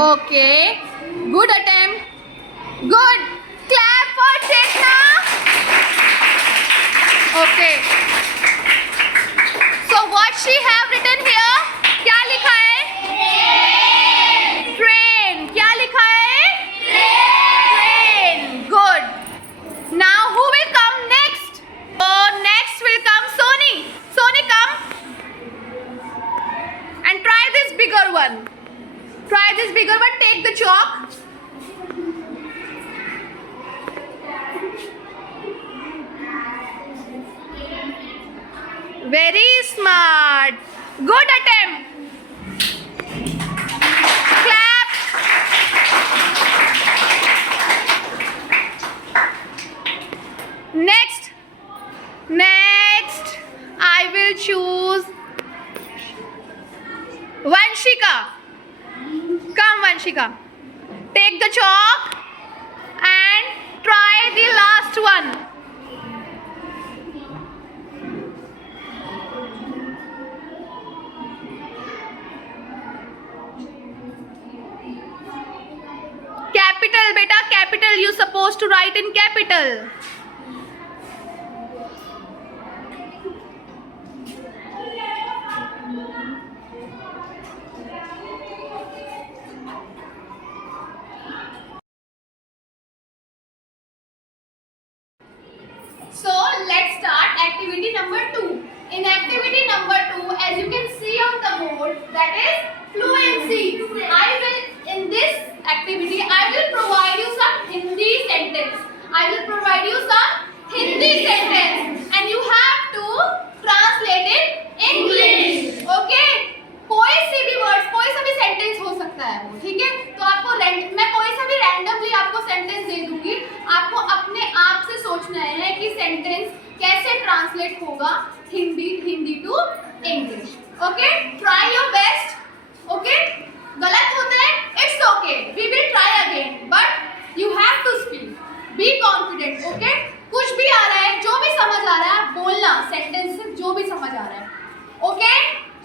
Okay, good attempt. Good. Clap for Chetna. Okay. So what she have written here? क्या लिखा है? Train. क्या लिखा है? Train. Good. Now who will come next? Oh, next will come Soni. Soni, come and try this bigger one. Try this bigger one. Take the chalk. Very smart. Good attempt. Clap. Next. I will choose Vanshika. Come, Vanshika. Take the chalk and try the last one. Capital, beta, capital. You supposed to write in capital. So let's start activity number 2. In activity number 2, as you can see on the board, that is fluency. In this activity, I will provide you some Hindi sentence. And you have to translate it in English. Okay? कोई सी भी words, कोई सा भी sentence हो सकता है वो, ठीक है? तो आपको मैं कोई सा भी रैंडमली आपको सेंटेंस दे दूंगी, आपको अपने आप से सोचना है कि सेंटेंस कैसे ट्रांसलेट होगा Hindi to English. Okay, try your best. Okay, गलत होता है, it's okay, we will try again, but you have to speak, be confident. Okay, कुछ भी आ रहा है, जो भी समझ आ रहा है बोलना, सेंटेंस से जो भी समझ आ रहा है. Okay,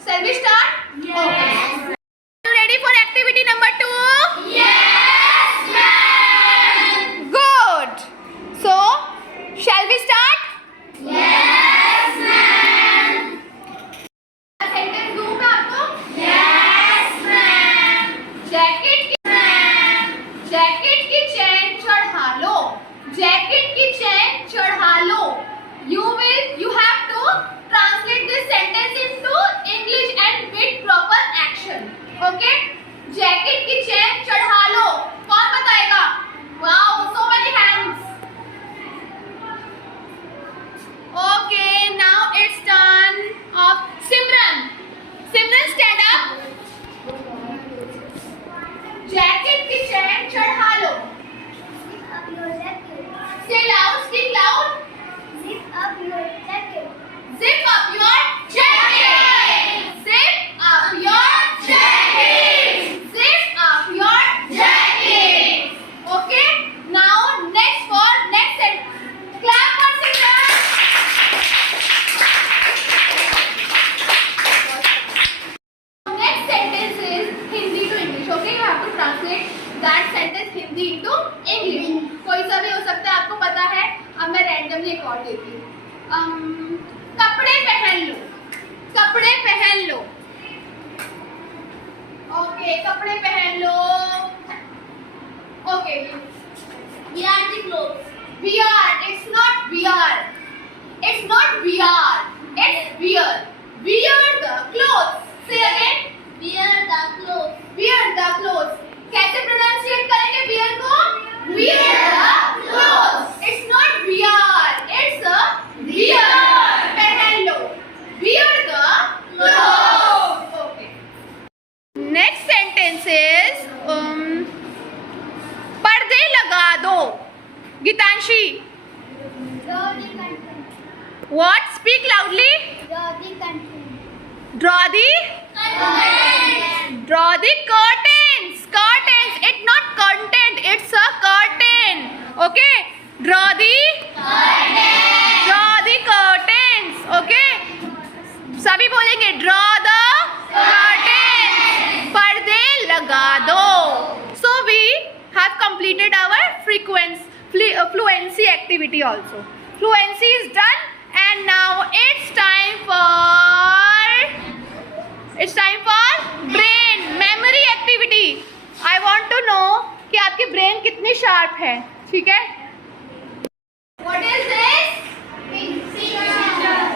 shall we start? Yes. Okay. You ready for activity number 2? Yes, ma'am. Good. So, shall we start? Yes, ma'am. Sentence दूँ मैं आपको? Yes, ma'am. जैकेट की चैन चढ़ा लो. जैकेट की चैन चढ़ा लो. You have to translate this sentence into English and with proper action. Okay? Jacket की चैन चढ़ा लो. कौन बताएगा? Wow, so many hands. Okay, now it's turn of Simran. Simran, stand up. Jacket की चैन चढ़ा लो. Stay loud, speak loud. Zip up your jacket. Zip up your jacket. Zip up your jacket. Zip up your jacket. Okay? Now next sentence. Clap for Simran. Next sentence is Hindi to English. Okay? You have to translate that sentence Hindi into English. कोई सा भी हो सकता है, आपको पता है. अब मैं रैंडमली एक और देती हूँ. कपड़े पहन लो. ओके, कपड़े पहन लो. Okay, wear the clothes. Wear, it's not wear. It's wear. Wear the clothes. Say again. Wear the clothes. कैसे प्रोनाउंसिएट करेंगे wear को? Wear the clothes. It's not wear. It's wear. पहन लो. Wear the clothes. Okay. Next sentence is पर्दे लगा दो. Geetanshi. Draw the content. What? Speak loudly. Draw the content. Draw the curtains. It's not content. It's a curtain. Okay. Draw the curtains. Okay. सभी बोलेंगे fluency activity also. Fluency is done, and now it's time for brain memory activity. I want to know कि आपकी brain कितनी sharp है. ठीक है? What is this?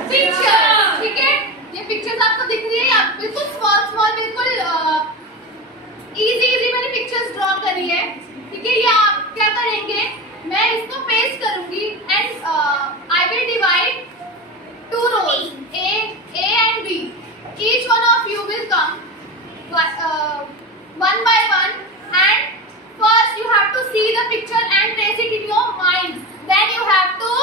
Picture. ठीक है? ये पिक्चर्स आपको दिख रही है. आप बिल्कुल स्मॉल बिल्कुल इजी मैंने पिक्चर्स ड्रॉ करी है. ठीक है? ये आप क्या करेंगे? मैं इसको पेस्ट करूंगी and I will divide 2 rows, A and B. Each one of you will come one by one, and first you have to see the picture and trace it in your mind. Then you have to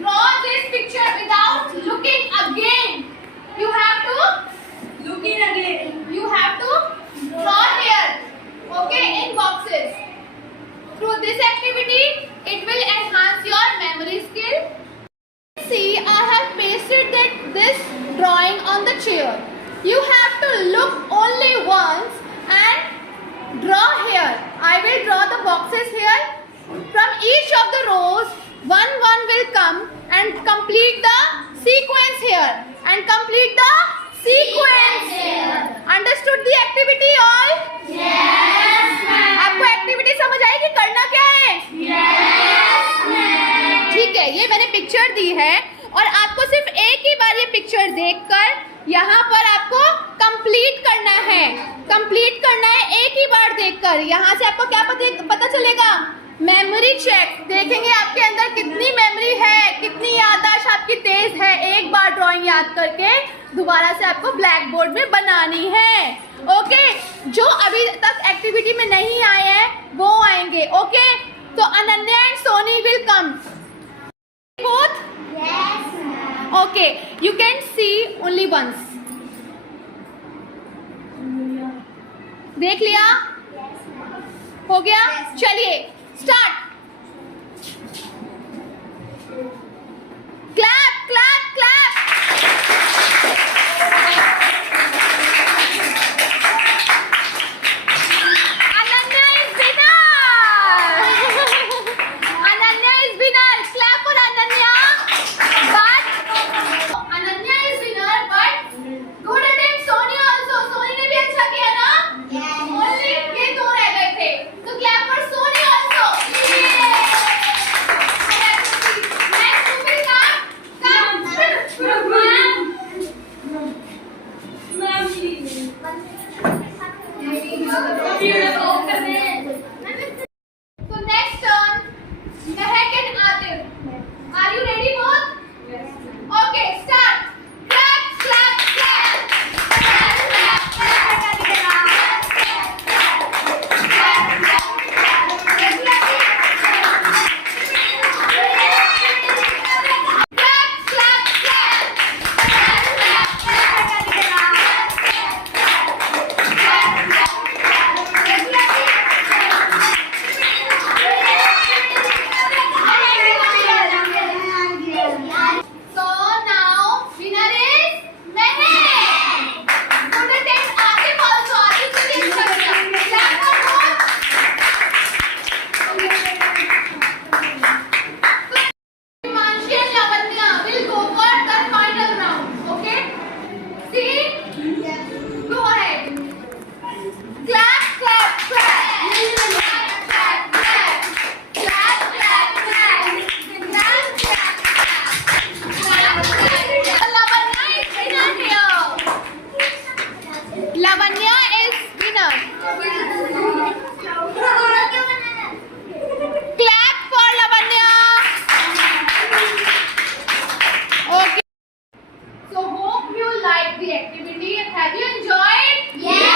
draw this picture without looking again. You have to draw here, okay, in boxes. Through this activity, it will enhance your memory skill. See, I have pasted this drawing on the chair. You have to look only once and draw here. I will draw the boxes here. From each of the rows, one will come and complete the sequence here. Understood the activity all? Yes, ma'am. आपको activity समझ आई कि करना क्या है? Yes, ma'am. ठीक है, ये मैंने पिक्चर दी है और आपको सिर्फ एक ही बार ये पिक्चर देखकर यहाँ पर आपको कंप्लीट करना है. एक ही बार देखकर. यहाँ से आपको क्या पता चलेगा? Memory check. देखेंगे आपके अंदर कितनी मेमोरी है, कितनी याददाश्त आपकी तेज है. एक बार ड्राइंग याद करके दोबारा से आपको ब्लैक बोर्ड में बनानी है. ओके? जो अभी तक एक्टिविटी में नहीं आए हैं वो आएंगे. ओके? तो Ananya and Soni will come. Both? Yes, ma'am. Okay, you can see only once. देख लिया? हो गया? चलिए start. Clap clap clap. Ananya is winner. Clap for Ananya. But Ananya is winner, but good attempt Soni also. Soni ने भी अच्छा किया ना? Only ये 2 रह गए थे. तो clap for Soni also. Next who will come? So next turn, Mehak and Adil. Are you ready both? Yes. Okay, start. Clap, clap, clap. Clap, clap, clap. So now winner is Mehak. Good attempt Adil also. Adil को भी अच्छा किया. Clap for both. Himanshi and Lavanya will go for the final round. Okay? See? Go ahead. Clap, clap, clap. Clap, clap, clap. Clap, clap, clap. Clap, clap, clap. Lavanya is winner here. Lavanya is winner. Clap for Lavanya. Okay. So hope you like the activity. Have you enjoyed? Yes.